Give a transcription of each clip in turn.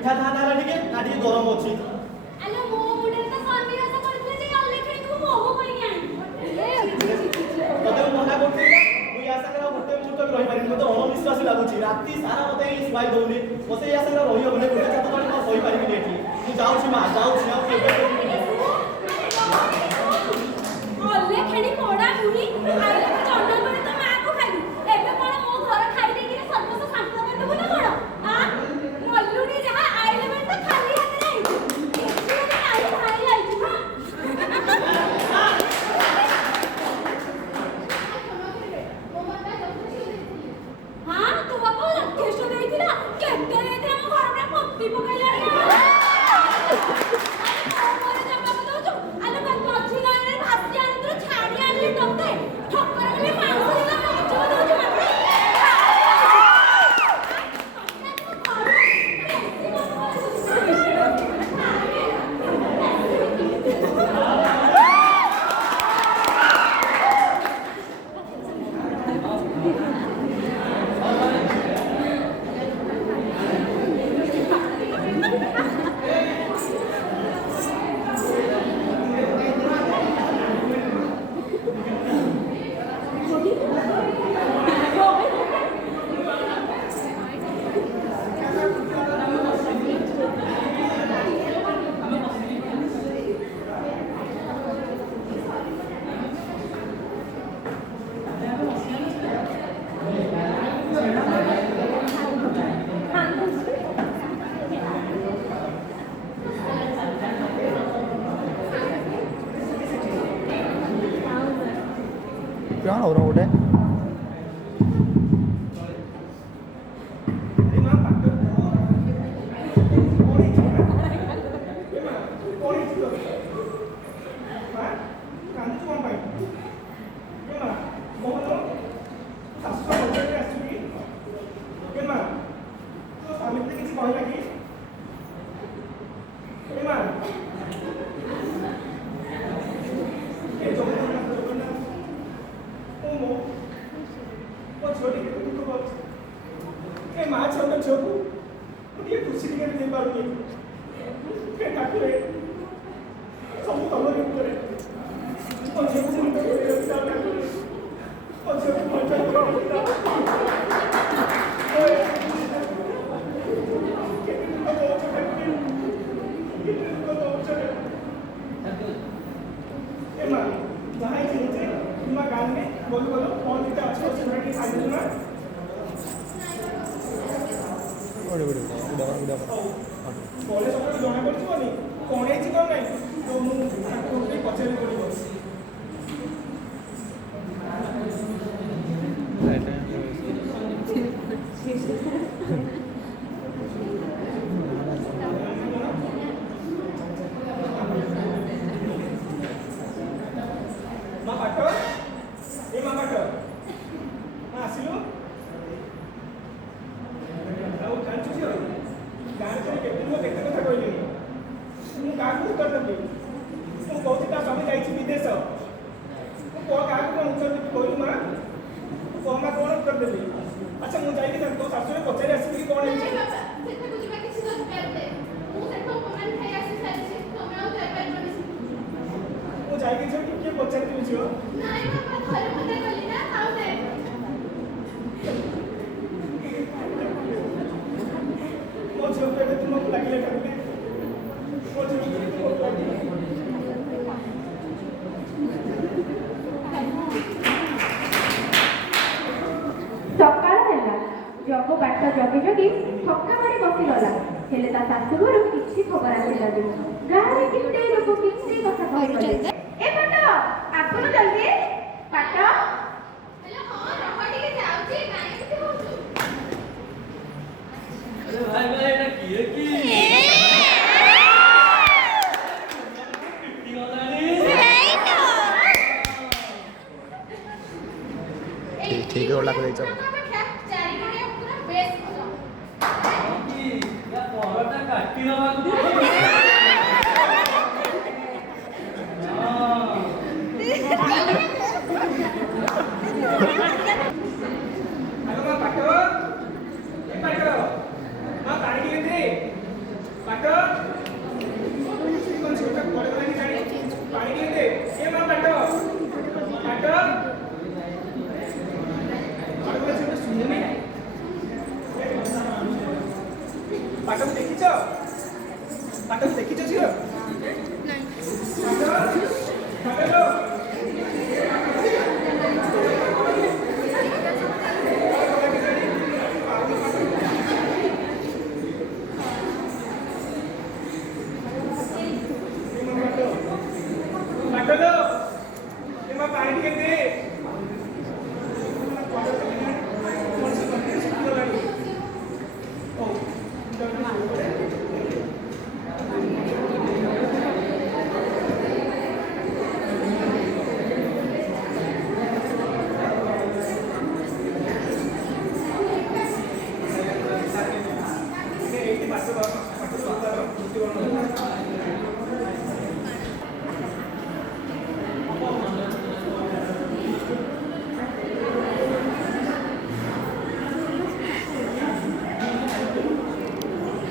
ମିଠା ଥାନ୍ତା ନା ଟିକେ ଗରମ ଅଛି। ଆଲୋ ମୋ ମୁଣ୍ଡରେ ତ ସନ୍ନିବାସ କରିଥିଲେ ଯେ ଅଲେଖେଣି ତୁ ମହୁ କରିକି ଆଣିବୁ। ତତେ ମୁଁ ମନା କରୁଥିଲି ନା, ମୁଁ ୟା ସାଙ୍ଗରେ ଆଉ ଗୋଟେ ମୁହୂର୍ତ୍ତ ବି ରହିପାରିବିନି। ମତେ ଅଣନିଶ୍ୱାସୀ ଲାଗୁଛି, ରାତି ସାରା ମତେ ଶୁଆଇ ଦଉନି। ମତେ ୟା ସାଙ୍ଗରେ ରହିହବନି, ଗୋଟେ ଛାତ ତଳେ ମୁଁ ସହିପାରିବିନି ଏଠି। ମୁଁ ଯାଉଛି ମା, ଯାଉଛି, ଆଉ କେବେ ଅଲେଖେଣି ପଡା ମୁହିଁ ଆଇଲେ ତ ଜନ୍ମ କରି ତ ମାଆକୁ ଖାଇବି। ଏବେ କଣ ମୋ ଘର ଖାଇ ଦେଇକିରି ସର୍ବସ୍ୱ ଶାନ୍ତ କରିଦେବୁ ନା କଣ? ମଲ୍ଲୁଣି ଯାହା ଆଇଲେ ମାନେ ତ ଖାଲି ହାତରେ ଆଇଛୁ। କିଛି ଗୋଟେ ନାଇଁ ଭାଇ ଆଇଛୁ ହଁ। ହଁ ତୋ ବାପା ଲକ୍ଷେଷ୍ଟ ଦେଇଥିଲା, କେତେ ଦେଇଥିଲା ମୋ ଘର ପୁରା ପୋତି ପକେଇଲାଣି। Piano orang udah. ଜଗ ବାଟ ଜଗି ଜଗି ଥକା ମାରି ବସିଗଲା। ହେଲେ ତା ଶାଶୁଘରୁ କିଛି ଖବର ଆସିଲାନି। ଗାଁରେ କେତେ ଲୋକ କେତେ କଥା କହିଲେ। ଏ ପାଟ ଆସୁନ ଜଲ୍ଦି। ପାଟ ठीक है ओला कर जाओ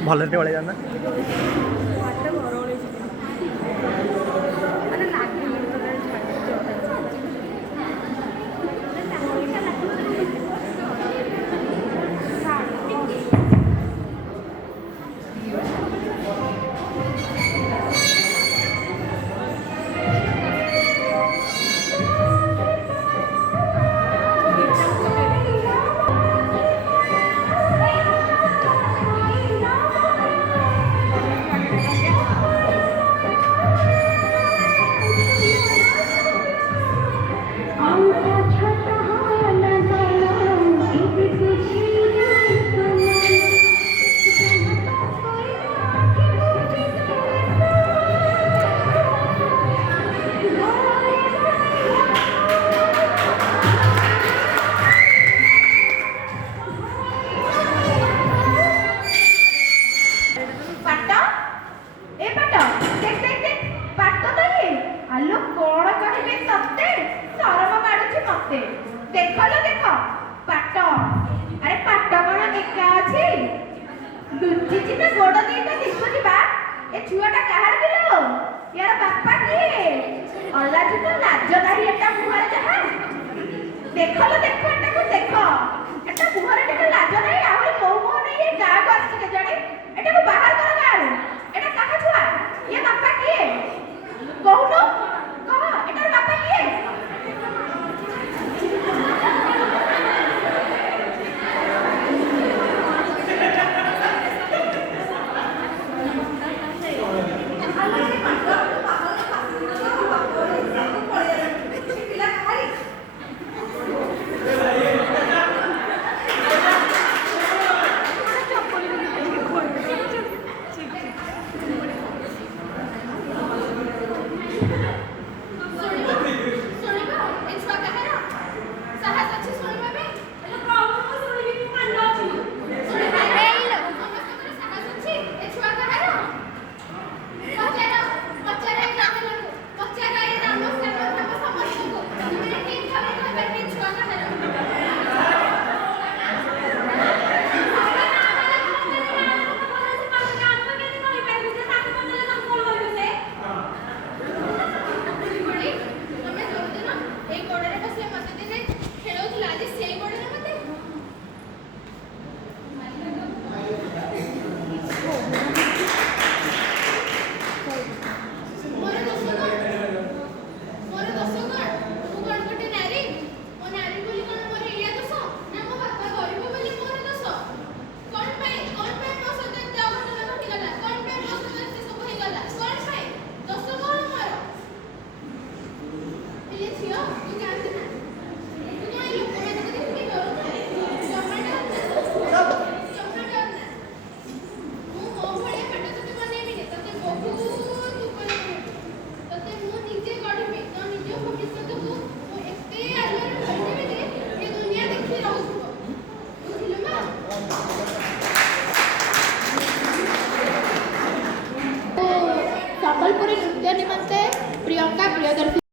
ଭଲରେ ଟିକେ ଓଳେଇ ଯାଆନ୍ତା। ପାଟ ଏ ପାଟ ଦେଖ ପାଟ ତ ଇଏ ଆଲୋ କଣ କହିବି ତତେ ଶରମ ମାଡୁଛି ମତେ ଦେଖ ପାଟ ଆରେ ପାଟ କଣ ଏକା ଅଛି ଲୁଚିଛି ନା ଗୋଡ ଦିଟା ଦିଶୁଛି ବା ଏ ଛୁଆଟା କାହାର କିଲୋ ୟାର ବାପା କିଏ ଅଲାଜୁ ତ ଲାଜ ନାହିଁ ଏଟା ମୁହଁରେ ଯାହା ଦେଖ ଏଟାକୁ ଦେଖ ଏଟା ମୁହଁରେ ଟିକେ ଲାଜ ନାହିଁ ଆହୁରି କୋଉ ମୁହଁ ନେଇ ଏ ଗାଁକୁ ଆସିଛି କେଜାଣି ଏଟାକୁ ବାହାର କର ଗାଁରୁ ଏଟା କାହା ଛୁଆ ଇଏ ବାପା କିଏ କହୁନୁ କହ ଏଟାର ବାପା କିଏ ସମ୍ବଲପୁରୀ ନୃତ୍ୟ ନିମନ୍ତେ ପ୍ରିୟଙ୍କା ପ୍ରିୟଦର୍ଶୀ